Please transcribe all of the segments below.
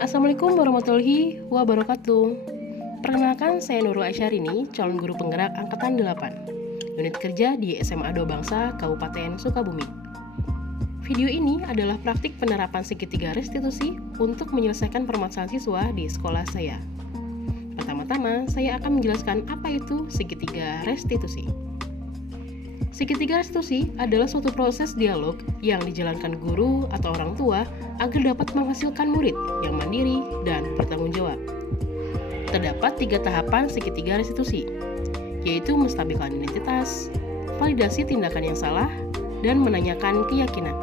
Assalamualaikum warahmatullahi wabarakatuh. Perkenalkan, saya Nurul Aisyarini, calon guru penggerak Angkatan 8, unit kerja di SMA 2 Bangsa, Kabupaten Sukabumi. Video ini adalah praktik penerapan segitiga restitusi untuk menyelesaikan permasalahan siswa di sekolah saya. Pertama-tama, saya akan menjelaskan apa itu segitiga restitusi. Segitiga restitusi adalah suatu proses dialog yang dijalankan guru atau orang tua agar dapat menghasilkan murid yang mandiri dan bertanggung jawab. Terdapat 3 tahapan segitiga restitusi, yaitu menstabilkan identitas, validasi tindakan yang salah, dan menanyakan keyakinan.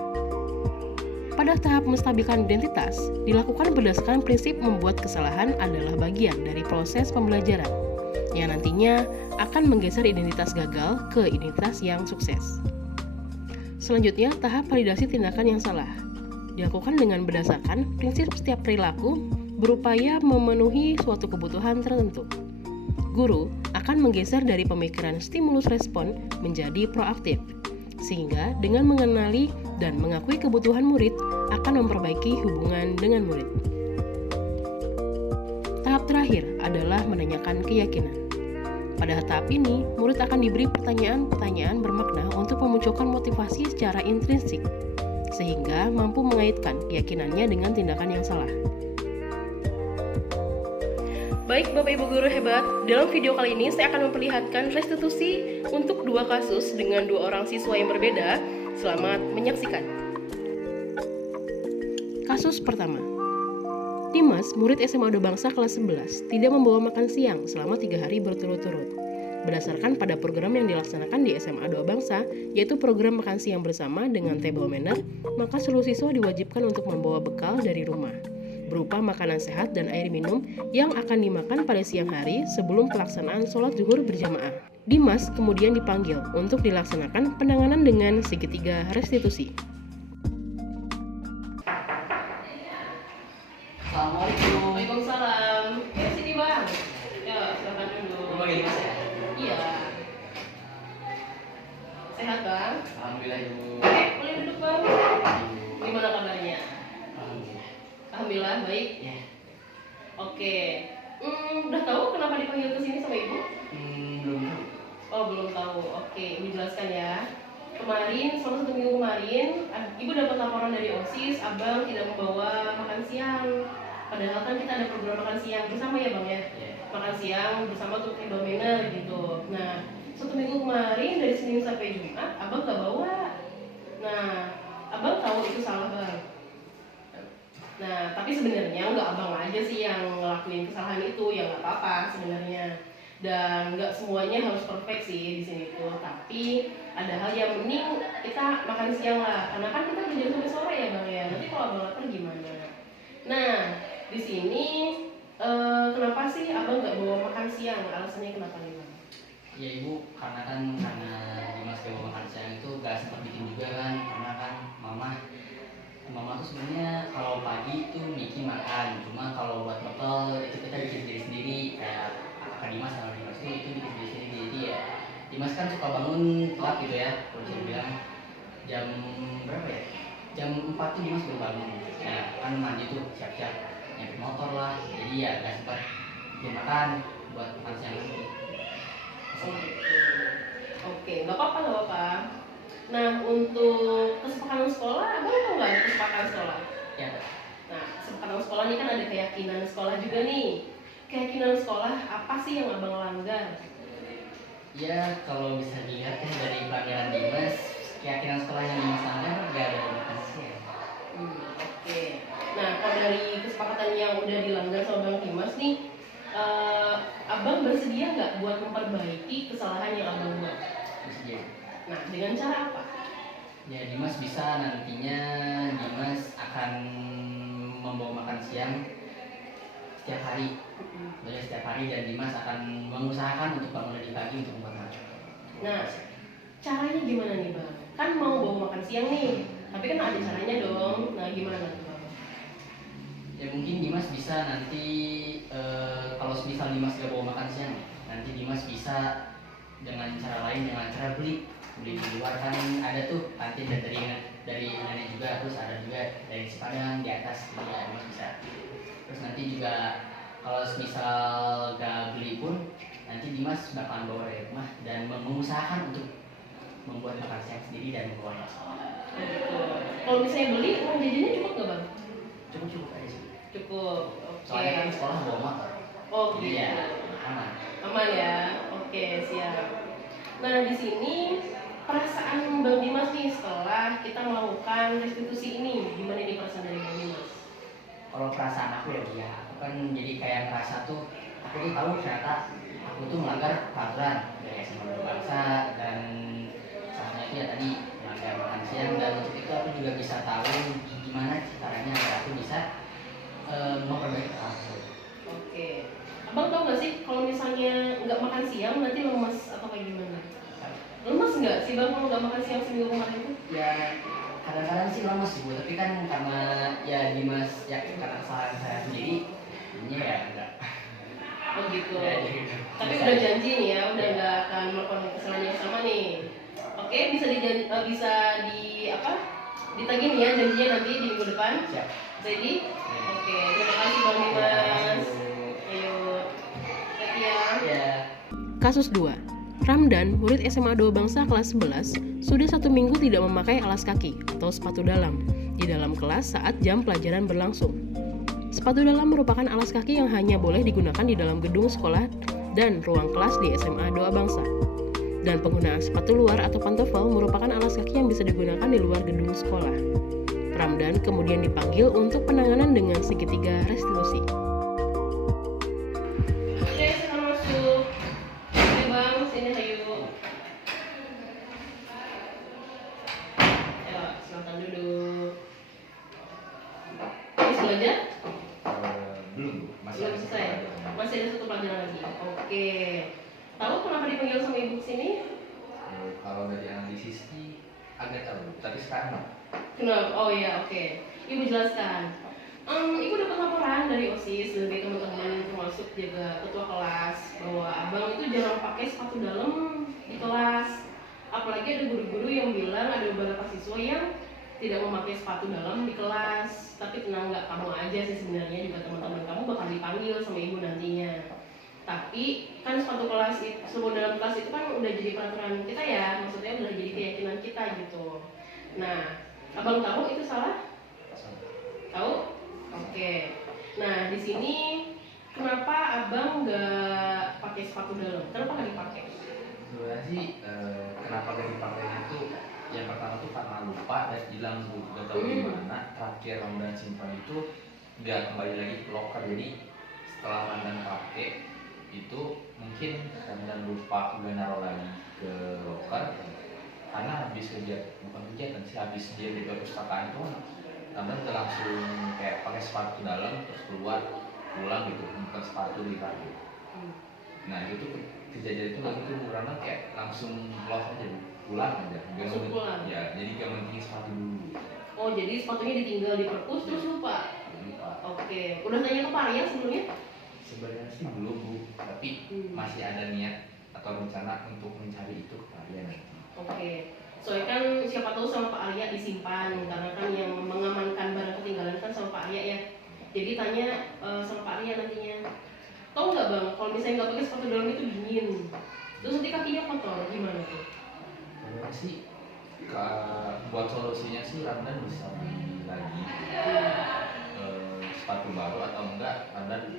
Pada tahap menstabilkan identitas, dilakukan berdasarkan prinsip membuat kesalahan adalah bagian dari proses pembelajaran, yang nantinya akan menggeser identitas gagal ke identitas yang sukses. Selanjutnya, tahap validasi tindakan yang salah dilakukan dengan berdasarkan prinsip setiap perilaku berupaya memenuhi suatu kebutuhan tertentu. Guru akan menggeser dari pemikiran stimulus respon menjadi proaktif, sehingga dengan mengenali dan mengakui kebutuhan murid akan memperbaiki hubungan dengan murid. Tahap terakhir adalah menanyakan keyakinan. Pada tahap ini, murid akan diberi pertanyaan-pertanyaan bermakna untuk memunculkan motivasi secara intrinsik, sehingga mampu mengaitkan keyakinannya dengan tindakan yang salah. Baik Bapak Ibu Guru hebat, dalam video kali ini saya akan memperlihatkan restitusi untuk 2 kasus dengan 2 orang siswa yang berbeda. Selamat menyaksikan. Kasus pertama. Dimas, murid SMA 2 Bangsa kelas 11, tidak membawa makan siang selama 3 hari berturut-turut. Berdasarkan pada program yang dilaksanakan di SMA 2 Bangsa, yaitu program makan siang bersama dengan table manner, maka seluruh siswa diwajibkan untuk membawa bekal dari rumah, berupa makanan sehat dan air minum yang akan dimakan pada siang hari sebelum pelaksanaan sholat zuhur berjamaah. Dimas kemudian dipanggil untuk dilaksanakan penanganan dengan segitiga restitusi. Assalamualaikum. Waalaikumsalam. Ya sini bang. Ya silakan dulu. Bagaimana Mas ya? Iya. Sehat bang? Alhamdulillah Ibu. Oke, boleh duduk bang. Gimana kabarnya? Alhamdulillah. Alhamdulillah baik. Ya. Oke. Udah tahu kenapa dipanggil ke sini sama ibu? Belum tahu. Oh belum tahu. Oke, ibu jelaskan ya. Kemarin, selama 1 minggu kemarin, ibu dapat laporan dari OSIS, abang tidak membawa makan siang. Padahal kan kita ada program makan siang bersama ya bang ya? Ya. Makan siang bersama untuk table manner gitu. Nah, 1 minggu kemarin dari Senin sampai Jumat, abang gak bawa. Nah, abang tahu itu salah bang. Nah, tapi sebenarnya nggak abang aja sih yang ngelakuin kesalahan itu, ya nggak apa-apa sebenarnya. Dan nggak semuanya harus perfect sih di sini tuh. Tapi ada hal yang mending kita makan siang lah, karena kan kita kerja sampai sore ya bang ya. Nanti kalau abang lapar gimana? Nah, di sini kenapa sih abang nggak bawa makan siang? Alasannya kenapa nih bang? Ya Ibu, karena Dimas gak bawa makan siang itu gak sempat bikin juga kan, karena kan Mama tuh sebenarnya kalau pagi itu Miki makan, cuma kalau buat bekal itu kita bikin sendiri kayak kakak Dimas sama Dimas itu bikin sendiri. Jadi ya Dimas kan suka bangun telat gitu ya, kalau bisa bilang jam berapa ya? Jam 4 tuh Dimas baru bangun. Nah kan mandi tuh siap-siap nyampe motor lah, jadi ya gak sempat bikin makan buat makan siang nanti. Oh gitu. Oke, nggak apa-apa. Nah, untuk kesepakatan sekolah, abang tahu nggak ada kesepakatan sekolah? Ya, Nah, kesepakatan sekolah ini kan ada keyakinan sekolah juga nih. Keyakinan sekolah apa sih yang abang langgar? ya kalau bisa dilihat kan dari pelanggaran Dimas, keyakinan sekolah yang Dimas langgar gak ada makan siang. Oke. Nah, kalau dari kesepakatan yang udah dilanggar sama Bang Dimas nih, abang bersedia nggak buat memperbaiki kesalahan yang abang buat? Bersedia. Nah, dengan cara apa? Ya Dimas bisa nantinya Dimas akan membawa makan siang setiap hari. Jadi setiap hari dan Dimas akan mengusahakan untuk bangun lebih pagi untuk membuat makan. Nah, caranya gimana nih bang? Kan mau bawa makan siang nih, tapi kan ada caranya dong. Nah, gimana tuh bang? Ya mungkin Dimas bisa nanti kalau misal Dimas gak bawa makan siang, nanti Dimas bisa dengan cara lain, dengan cara beli di luar kan ada tuh kantin dan tadi dari nenek juga, terus ada juga dari Padang di atas, jadi ya Dimas bisa. Terus nanti juga kalau misal gak beli pun nanti Dimas bakalan bawa dari rumah dan mengusahakan untuk membuat makan siang sendiri dan membawa sekolah. Kalau misalnya beli, uang jajannya cukup nggak bang? Cukup aja sih. Cukup. Oke. Soalnya kan sekolah bawa motor. Oh Jadi gitu. ya aman. Aman ya. Oke siap. Nah di sini perasaan Bang Dimas nih setelah kita melakukan restitusi ini, gimana nih perasaan dari Bang Dimas? Kalau perasaan aku ya, aku kan jadi kayak ngerasa tuh, aku tuh tahu ternyata aku tuh melanggar peraturan dari SMA Bangsa, dan salahnya itu ya tadi melanggar makan siang, dan untuk itu aku juga bisa tahu gimana caranya agar aku bisa memperbaiki hal tersebut. Oke. Abang tau gak sih kalau misalnya nggak makan siang nanti lemas atau kayak gimana? Lemas nggak sih bang kalau nggak makan siang seminggu kemarin itu? Ya kadang-kadang sih lemes sih Bu, tapi kan karena ya Dimas ya karena kesalahan saya sendiri, jadinya ya enggak. Oh gitu. Ya, jadi, Tapi bisa. udah janji nih ya, udah Ya. nggak akan melakukan kesalahan yang sama nih. Oke, bisa bisa di apa? Ditagih nih ya janjinya nanti di minggu depan. Siap. Ready? Oke, terima kasih Bang Dimas. Ayo, hati ya. Ya. Kasus 2. Ramdan, murid SMA 2 Bangsa kelas 11, sudah 1 minggu tidak memakai alas kaki atau sepatu dalam di dalam kelas saat jam pelajaran berlangsung. Sepatu dalam merupakan alas kaki yang hanya boleh digunakan di dalam gedung sekolah dan ruang kelas di SMA 2 Bangsa. Dan penggunaan sepatu luar atau pantofel merupakan alas kaki yang bisa digunakan di luar gedung sekolah. Ramdan kemudian dipanggil untuk penanganan dengan segitiga restitusi. Oke, sekarang masuk. Oke bang, sini ayo. Ayo, silakan duduk. Habis belajar? Belum, masih Belum ada selesai. pelajaran. Masih ada satu pelajaran lagi. Oke. Tahu kenapa dipanggil sama ibu sini? Kalau dari analisis sih agak tahu, tapi sekarang nggak. Kenapa? Oh iya, oke. Ibu jelaskan. Ibu dapat laporan dari OSIS dan dari teman-teman termasuk juga ketua kelas bahwa abang itu jarang pakai sepatu dalam di kelas. Apalagi ada guru-guru yang bilang ada beberapa siswa yang tidak memakai sepatu dalam di kelas. Tapi tenang, nggak kamu aja sih sebenarnya, juga teman-teman kamu bakal dipanggil sama ibu nantinya. Tapi kan sepatu kelas itu, sepatu dalam kelas itu kan udah jadi peraturan kita ya, maksudnya udah jadi keyakinan kita gitu. Nah, abang tahu itu salah? Tahu? Oke. Nah, di sini kenapa abang nggak pakai sepatu dalam? Kenapa nggak dipakai? Sebenarnya sih kenapa gak dipakainya itu yang pertama tuh karena lupa dan hilang Bu, gak tahu gimana. Terakhir Ramdan simpan itu nggak kembali lagi ke loker, jadi setelah Ramdan pakai itu mungkin Ramdan lupa udah naruh lagi ke loker karena habis bukan kegiatan sih, habis dia di perpustakaan itu Ramdan udah langsung kayak pakai sepatu dalam terus keluar pulang gitu, bukan sepatu dipakai. Nah itu tuh kejadian itu lagi tuh Ramdan kayak langsung lolos aja Bu, pulang aja, Langsung pulang? ya jadi gak mentingin sepatu dulu. Oh, jadi sepatunya ditinggal di perpus terus lupa? Lupa. Oke. Udah tanya ke Pak Arya sebelumnya? Sebenarnya sih belum Bu, tapi masih ada niat atau rencana untuk mencari itu ke kalian nanti. Oke. Soalnya kan siapa tahu sama Pak Arya disimpan, karena kan yang mengamankan barang ketinggalan kan sama Pak Arya ya. Jadi tanya sama Pak Arya nantinya. Tahu nggak bang, kalau misalnya nggak pakai sepatu dalam itu dingin, terus nanti kakinya kotor, gimana tuh? Sebenarnya sih buat solusinya sih Ramdan bisa beli lagi sepatu baru, atau enggak Ramdan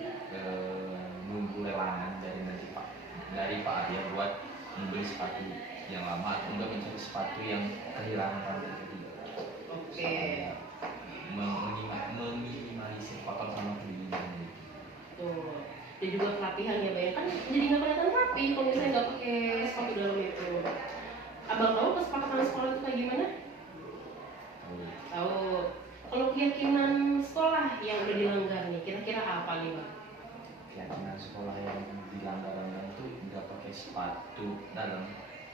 nunggu lelangan dari Pak Arya buat membeli sepatu yang lama, atau enggak mencari sepatu yang kehilangan Ramdan tadi. Oke. Meminimalisir kotor sama kedinginan. Tuh. Dan juga pelatihan ya bang, kan jadi nggak kelihatan rapi kalau misalnya nggak pakai sepatu dalam itu. Abang tahu kesepakatan sekolah itu kayak gimana? Tahu. Kalau keyakinan sekolah yang udah dilanggar nih, kira-kira apa nih bang? Keyakinan sekolah yang dilanggar Ramdan itu nggak pakai sepatu dalam,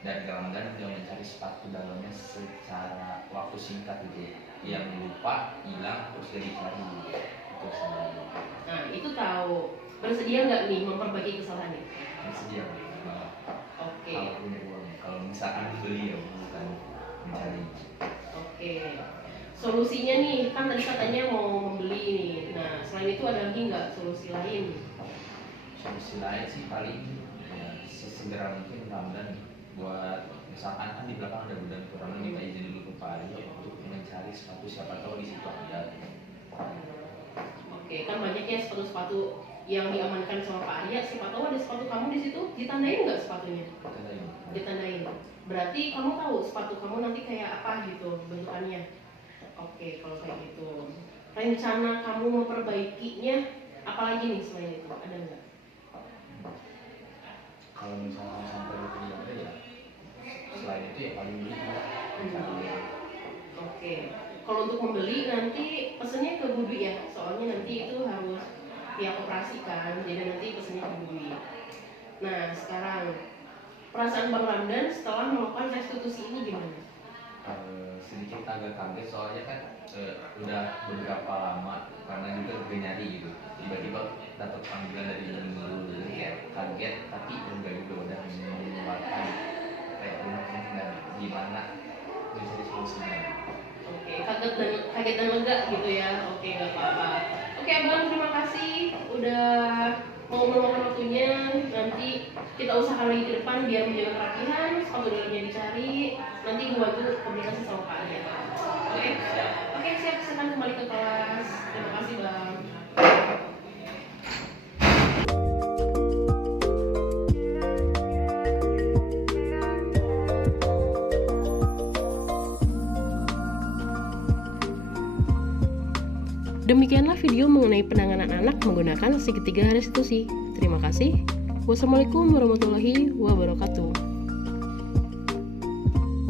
dan Ramdan udah mencari sepatu dalamnya secara waktu singkat gitu, yang lupa, hilang, terus jadi cari itu salah. Nah itu tahu. Bersedia nggak nih memperbaiki kesalahannya? Bersedia banget. Oke. Kalau punya uang, kalau misalkan beli ya bukan mencari. Oke. Oke. Solusinya nih, kan tadi katanya mau membeli nih. Nah, selain itu ada lagi nggak solusi lain? Solusi lain sih paling ya, sesegera mungkin Ramadan buat misalkan kan di belakang ada gudang kurang minta izin dulu ke Pak Aryo untuk mencari sepatu, siapa tahu di situ ada. Oke, kan banyak ya sepatu-sepatu yang diamankan sama Pak Arya. Siapa tahu ada sepatu kamu di situ, ditandain nggak sepatunya? Ditandain. Berarti kamu tahu sepatu kamu nanti kayak apa gitu bentukannya. Oke, kalau kayak gitu. Rencana kamu memperbaikinya apalagi nih selain itu? Ada nggak? Kalau misalnya sampai itu tidak ada ya selain itu ya paling beli Oke. Kalau untuk membeli nanti pesennya ke Budi ya, soalnya nanti itu harus pihak operasi kan, jadi nanti pesennya ke Budi. Nah, sekarang perasaan Bang Ramdan setelah melakukan restitusi ini gimana? sedikit agak kaget soalnya kan udah beberapa lama karena juga gue nyari gitu tiba-tiba dapat panggilan dari guru kayak kaget tapi enggak juga udah mengeluarkan kayak dan gimana bisa disolusikan. Oke, kaget dan lega gitu ya. Oke, nggak apa-apa. Oke, Abang, terima kasih udah mau meluangkan waktunya. Nanti kita usahakan lagi ke depan biar menjaga kerapihan, sepatu dalamnya dicari. Nanti gue bantu komunikasi sama Pak Arya. Oke, oke, siap. Silakan kembali ke kelas. Terima kasih, Bang. Demikianlah video mengenai penanganan anak menggunakan segitiga restitusi. Terima kasih. Wassalamualaikum warahmatullahi wabarakatuh.